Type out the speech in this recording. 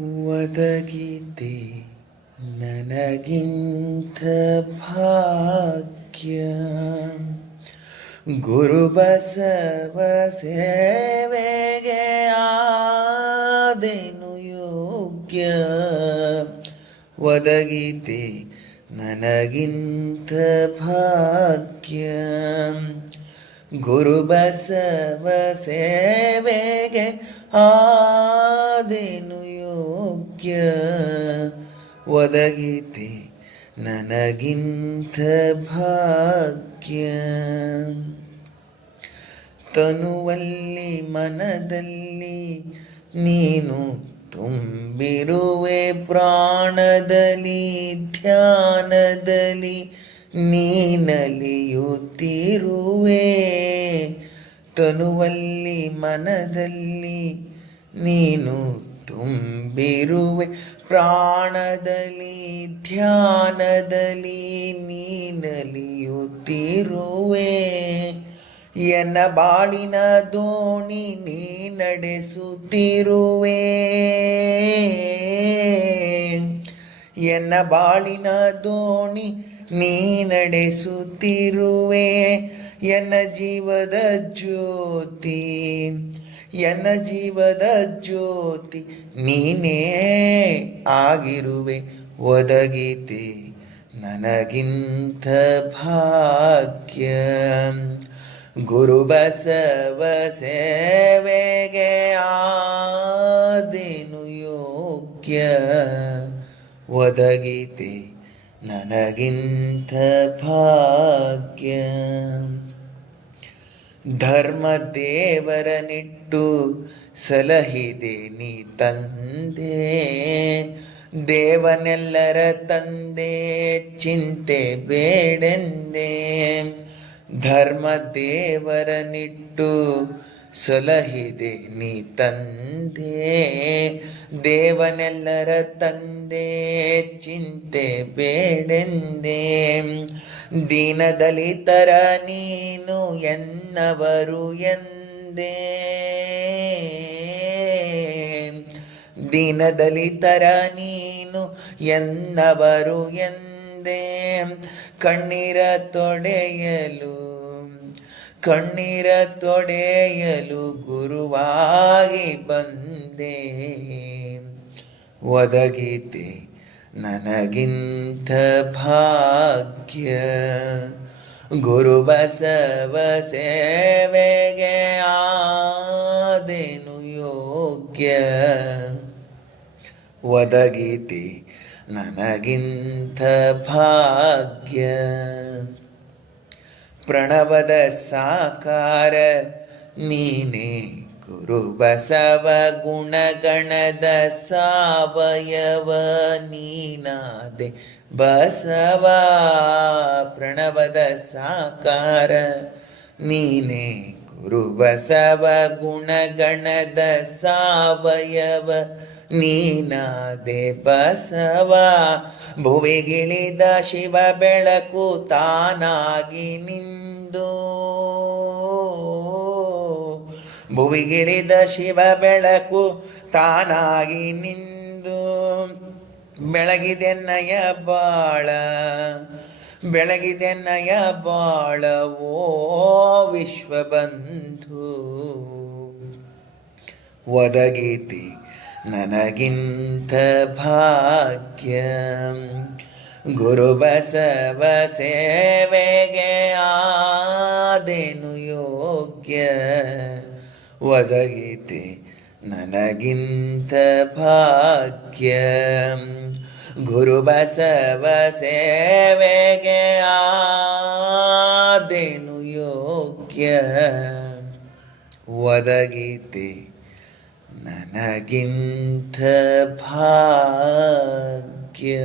ಒದಗಿತೆ ನನಗಿಂತ ಭಾಗ್ಯ. ಗುರು ಬಸವ ಸೇವೆಗೆ ಆದೆನು ಯೋಗ್ಯ. ಒದಗಿತೆ ನನಗಿಂತ ಭಾಗ್ಯ. ಗುರು ಬಸವ ಸೇವೆಗೆ ಆದೆನು ಯೋಗ್ಯ ಒದಗಿತೆ ನನಗಿಂತ ಭಾಗ್ಯ. ತನುವಲ್ಲಿ ಮನದಲ್ಲಿ ನೀನು ತುಂಬಿರುವೆ ಪ್ರಾಣದಲ್ಲಿ ಧ್ಯಾನದಲ್ಲಿ ನೀನಲಿಯುತ್ತಿರುವೆ. ತನುವಲ್ಲಿ ಮನದಲ್ಲಿ ನೀನು ತುಂಬಿರುವೆ. ಪ್ರಾಣದಲ್ಲಿ, ಧ್ಯಾನದಲ್ಲಿ ನೀನಲಿಯುತ್ತಿರುವೆ. ಎನ್ನ ಬಾಳಿನ ದೋಣಿ ನೀ ನಡೆಸುತ್ತಿರುವೆ. ಎನ್ನ ಬಾಳಿನ ದೋಣಿ ನೀ ನಡೆಸುತ್ತಿರುವೆ. ಎನ್ನ ಜೀವದ ಜ್ಯೋತಿ ಎನ್ನ ಜೀವದ ಜ್ಯೋತಿ ನೀನೇ ಆಗಿರುವೆ. ಒದಗಿತೆ ನನಗಿಂತ ಭಾಗ್ಯ. ಗುರುಬಸವ ಸೇವೆಗೆ ಆದೇನು ಯೋಗ್ಯ. ಒದಗಿತೆ ನನಗಿಂತ ಭಾಗ್ಯ. ಧರ್ಮ ದೇವರನಿಟ್ಟು ಸಲಹಿದೆ ನೀ ತಂದೆ. ದೇವನೆಲ್ಲರ ತಂದೆ ಚಿಂತೆ ಬೇಡೆಂದೇ. ಧರ್ಮ ದೇವರನಿಟ್ಟು ಸಲಹಿದೆ ನೀ ತಂದೆ, ದೇವನೆಲ್ಲರ ತಂದೆ, ಚಿಂತೆ ಬೇಡೆಂದೆ. ದೀನದಲಿತರ ನೀನು ಎನ್ನವರು ಎಂದೇ. ದೀನದಲಿತರ ನೀನು ಎನ್ನವರು ಎಂದೇ. ಕಣ್ಣೀರ ತೊಡೆಯಲು ಕಣ್ಣೀರ ತೊಡೆಯಲು ಗುರುವಾಗಿ ಬಂದೆ. ಒದಗಿತೆ ನನಗಿಂತ ಭಾಗ್ಯ. ಗುರುಬಸವ ಸೇವೆಗೆ ಆದೆನು ಯೋಗ್ಯ. ಒದಗಿತೆ ನನಗಿಂತ ಭಾಗ್ಯ. प्रणवद साकार बसव गुणगणद सावयव नीनादे बसवा प्रणवद साकार नीने ಗುರು ಬಸವ ಗುಣಗಣದ ಸಾವಯವ, ನೀನಾದೆ ಬಸವ. ಭುವಿಗಿಳಿದ ಶಿವ ಬೆಳಕು ತಾನಾಗಿ ನಿಂದು. ಭುವಿಗಿಳಿದ ಶಿವ ಬೆಳಕು ತಾನಾಗಿ ನಿಂದು. ಬೆಳಗಿದೆನ್ನಯ ಬಾಳ ಬೆಳಗಿದೆನ್ನಯ ನಯ ಬಾಳವೋ ವಿಶ್ವಬಂಧು. ಒದಗಿತಿ ನನಗಿಂತ ಭಾಗ್ಯ. ಗುರುಬಸವ ಸೇವೆಗೆ ಆದೇನು ಯೋಗ್ಯ? ಒದಗಿತಿ ನನಗಿಂತ ಭಾಗ್ಯ. ಗುರು ಬಸವ ಸೇವೆಗೆ ದೇನು ಯೋಗ್ಯ. ಒದಗಿತೆ ನನಗಿಂತ ಭಾಗ್ಯ.